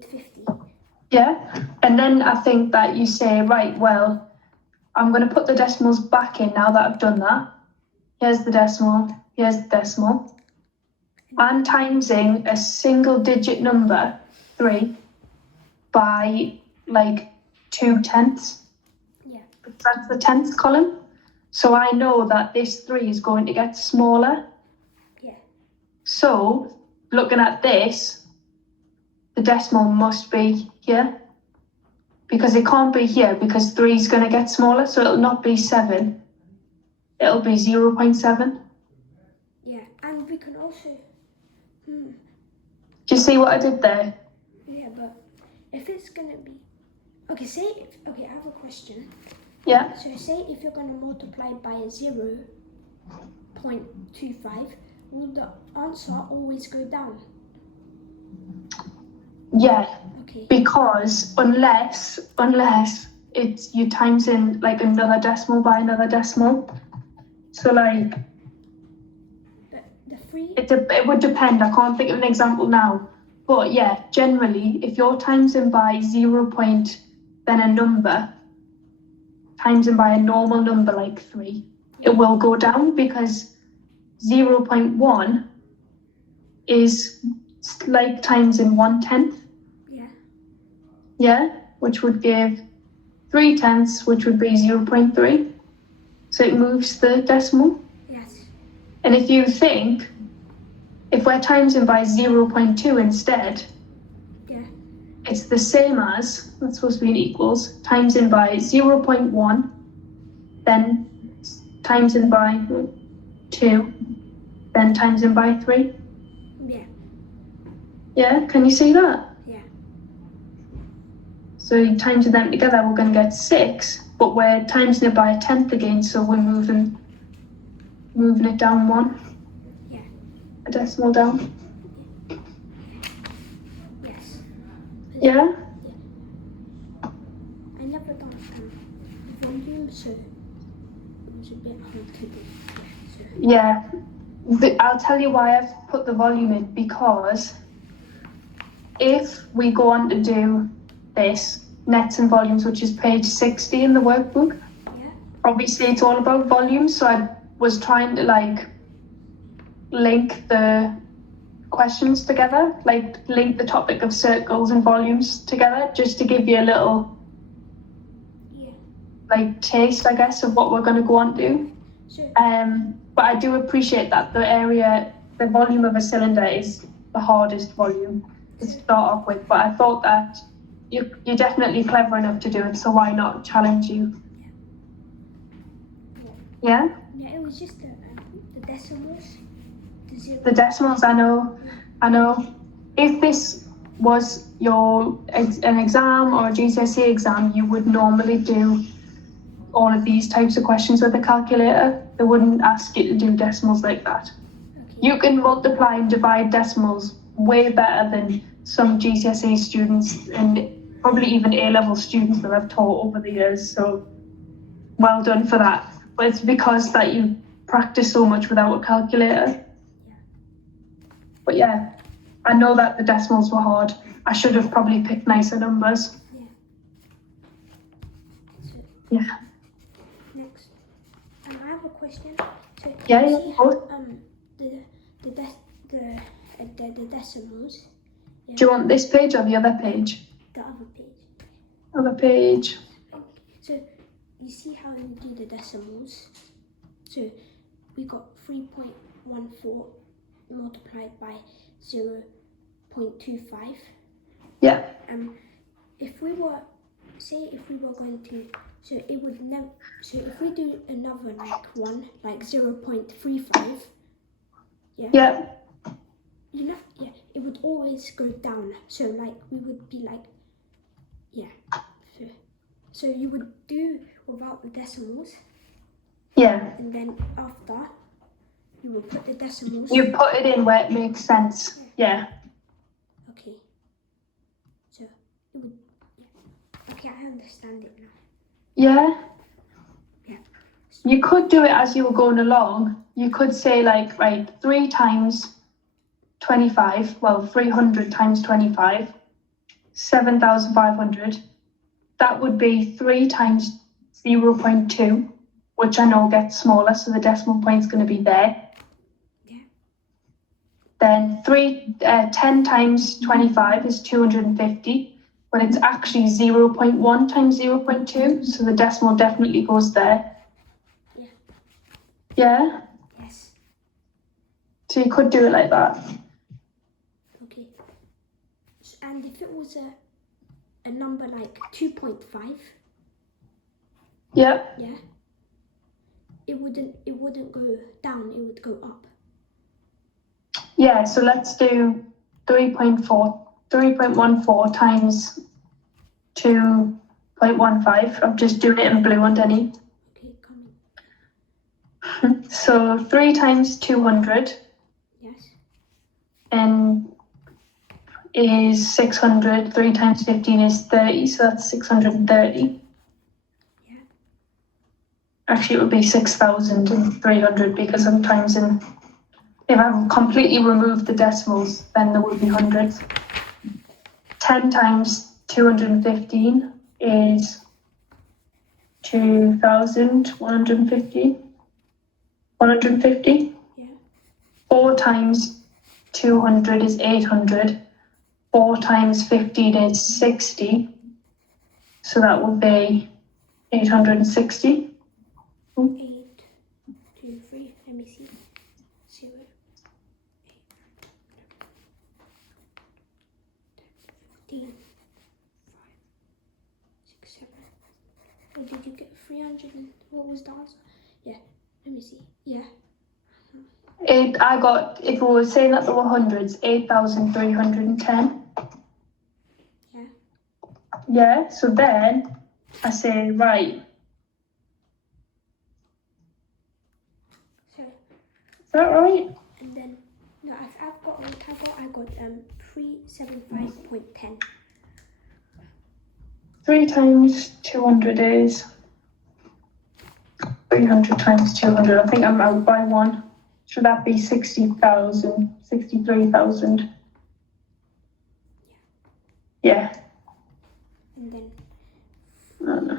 850. Yeah, and then I think that you say, right, well, I'm going to put the decimals back in now that I've done that. Here's the decimal, here's the decimal. I'm timesing a single digit number, 3, by like 2/10. Yeah. That's the tenths column. So I know that this 3 is going to get smaller. Yeah. So looking at this, the decimal must be here. Because it can't be here because 3 is going to get smaller. So it'll not be 7. It'll be 0.7. Yeah, and we can also... Do you see what I did there? Yeah, but if it's going to be... Okay, I have a question. Yeah. So say if you're going to multiply by 0.25, will the answer always go down? Yeah. Okay. Because unless it's you times in like another decimal by another decimal. So like... But the 3... It would depend. I can't think of an example now. But yeah, generally, if you're timesing by 0. Then a number, timesing by a normal number like 3, it will go down because 0.1 is like timesing 1/10. Yeah. Yeah, which would give 3/10, which would be 0.3. So it moves the decimal. Yes. And if you think, if we're timesing by 0.2 instead, Yeah. it's the same as, that's supposed to be an equals, timesing by 0.1, then timesing by 2, then timesing by 3. Yeah. Yeah, can you see that? Yeah. So you timesing them together, we're going to get 6, but we're timesing it by 1/10 again, so we're moving it down 1. Yeah. A decimal down. Yes. Yeah? I never done volume, so it was a bit hard to do. Yeah. I'll tell you why I've put the volume in, because if we go on to do this, nets and volumes, which is page 60 in the workbook, Yeah. obviously it's all about volumes, so I was trying to like link the questions together, like link the topic of circles and volumes together, just to give you a little like taste, I guess, of what we're going to go on to. Sure. But I do appreciate that the volume of a cylinder is the hardest volume to start off with, but I thought that you're definitely clever enough to do it, so why not challenge you? Yeah? Yeah, it was just the decimals. The decimals, I know. If this was an exam or a GCSE exam, you would normally do all of these types of questions with a calculator. They wouldn't ask you to do decimals like that. Okay. You can multiply and divide decimals way better than some GCSE students and probably even A-level students that I've taught over the years. So well done for that. But it's because that you practice so much without a calculator. Yeah. But yeah, I know that the decimals were hard. I should have probably picked nicer numbers. Yeah. Next, I have a question. So yeah, see how, the decimals. Yeah. Do you want this page or the other page? The other page. Other page. So you see how we do the decimals. So we got 3.14 multiplied by 0.25. Yeah. If we were going to, so it would never. So if we do another like 0.35. Yeah. Yeah. You know, yeah, it would always go down. So like we would be like, yeah. So you would do without the decimals. Yeah. And then after, you will put the decimals. You put it in where it makes sense. Yeah. Okay. So it would. Yeah. Okay, I understand it now. Yeah. Yeah. You could do it as you were going along. You could say like, right, 3 times 25. Well, 300 times 25. 7,500. That would be 3 times 0.2, which I know gets smaller, so the decimal point's going to be there. Yeah. Then 10 times 25 is 250, but it's actually 0.1 times 0.2, so the decimal definitely goes there. Yeah. Yeah? Yes. So you could do it like that. Okay. And if it was a number like 2.5, Yep. yeah, it wouldn't go down, it would go up. Yeah, so let's do 3.14 times 2.15. I'm just doing it in blue underneath. Okay, coming. So 3 times 200 Yes. and is 600. 3 times 15 is 30, so that's 630. Yeah. Actually, it would be 6,300 because sometimes if I completely remove the decimals, then there would be hundreds. 10 times 215 is 2,150. 150. Yeah. 4 times 200 is 800. 4 times 15 is 60. So that would be 860. 8, 2, 3. Let me see. 0, 8, 15, 5, 6, 7. Or did you get 300? What was the answer? Yeah. Let me see. Yeah. I got, if we were saying that there were hundreds, 8,310. Yeah. Yeah, so then I say, right, So, is that right? and then, no, I've got, what I got 375.10. 3 times 200 is 300 times 200. I think I'm out by 1. Should that be 60,000, 63,000? Yeah. And then, No.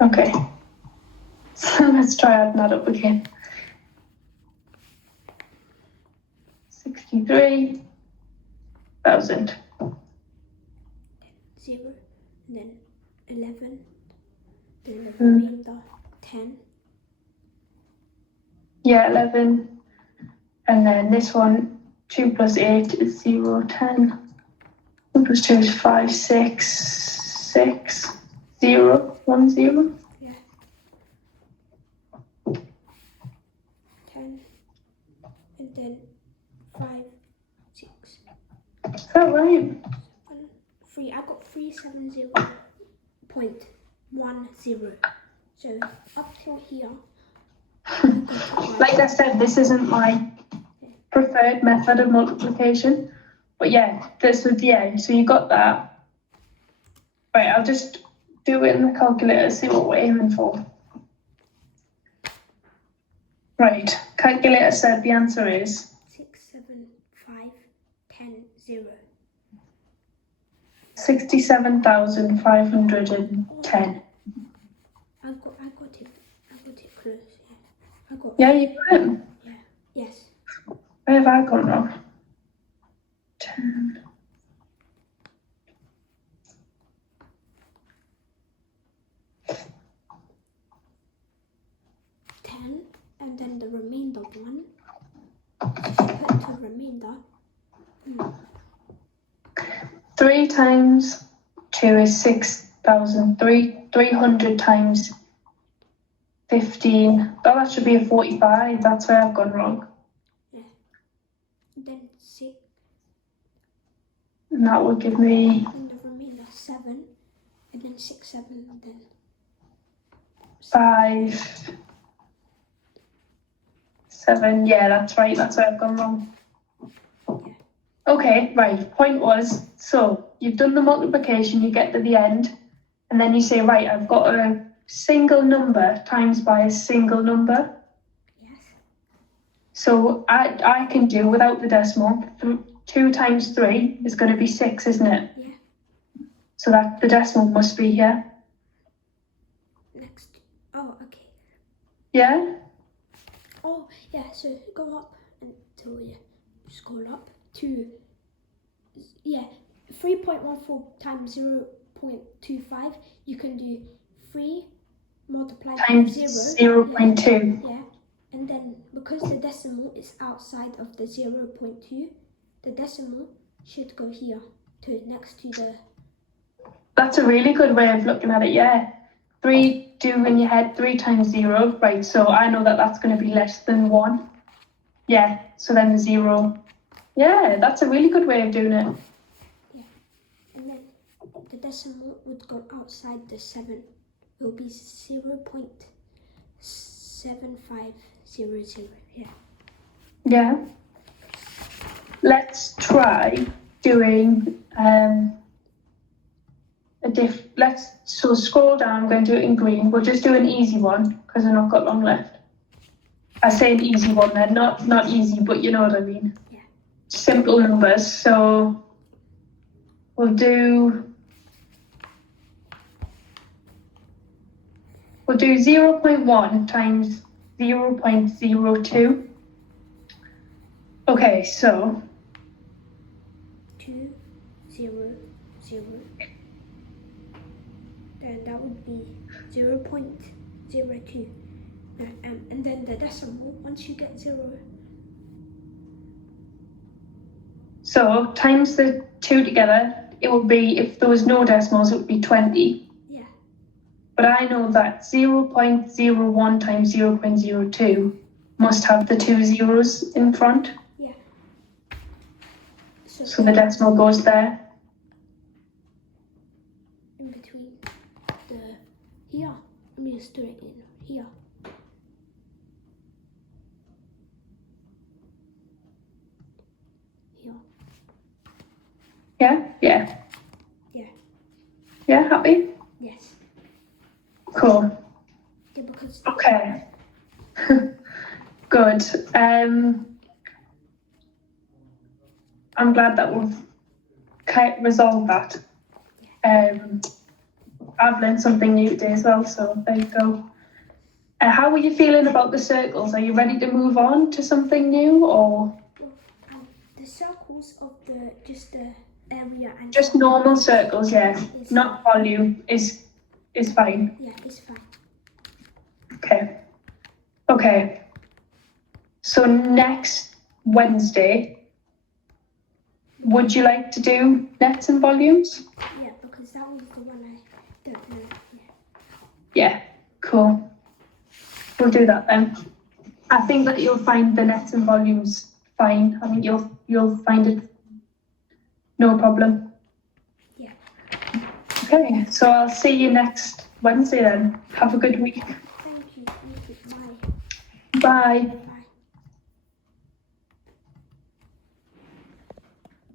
Okay. So let's try adding that up again. 63,000. 0, and then 11, then the remainder 10. Yeah, 11. And then this one, 2 plus 8 is 0, 10. 2 plus 2 is 5, 6, 6, 0, 1, 0. Yeah. 10, and then 5, 6, Is that right? 7, 3. I got 370.10. So up till here, I got it right. Like I said, this isn't my preferred method of multiplication. But yeah, this would, yeah, so you got that. Right, I'll just do it in the calculator, see what we're aiming for. Right, calculator said the answer is 67510. 67,510. I got it close. Yeah. I got. Yeah, you got it. Yeah. Yes. Where have I gone wrong? 10. And then the remainder 1. If you put the remainder. 3 times 2 is 6,000. 300 times 15. Oh, that should be a 45. That's where I've gone wrong. Yeah. Then 6. And that would give me. And the remainder 7. And then 6, 7, and then 5, 7. Yeah, that's right. That's where I've gone wrong. Yeah. Okay, right. Point was, so you've done the multiplication, you get to the end, and then you say, right, I've got a single number times by a single number. Yes. So I can do without the decimal. 2 times 3 is going to be 6, isn't it? Yeah. So that the decimal must be here. Next. Oh, okay. Yeah? Oh, yeah, so go up until you scroll up to, yeah, 3.14 times 0.25. You can do 3 multiplied Times by 0. 0.2. Yeah, and then because the decimal is outside of the 0.2, the decimal should go here, to next to the... That's a really good way of looking at it, yeah. 3, do in your head 3 times 0, right? So I know that that's going to be less than 1. Yeah, so then the 0. Yeah, that's a really good way of doing it. Yeah, and then the decimal would go outside the 7. It will be 0.7500, yeah. Yeah. Let's try doing so scroll down. I'm going to do it in green. We'll just do an easy one because I've not got long left. I say an easy one then, not easy, but you know what I mean. Yeah. Simple numbers. So we'll do 0.1 times 0.02. Okay, so 2, 0, 0. Then that would be 0.02. And then the decimal, once you get 0. So times the 2 together, it would be, if there was no decimals, it would be 20. Yeah. But I know that 0.01 times 0.02 must have the 2 zeros in front. Yeah. So the decimal goes there. In between the here. Let me just do it in here. Here. Yeah? Yeah. Yeah. Yeah, happy? Yes. Cool. Yeah, because Okay. Good. I'm glad that we've resolved that. I've learned something new today as well, so there you go. How are you feeling about the circles? Are you ready to move on to something new, or? The circles of just the area and just normal circles, yeah. Not volume is fine. Yeah, it's fine. Okay. So next Wednesday, would you like to do nets and volumes? Yeah, because that was the one I don't know. Yeah, cool. We'll do that then. I think that you'll find the nets and volumes fine. I think you'll find it no problem. Yeah. Okay, so I'll see you next Wednesday then. Have a good week. Thank you. Bye. Bye.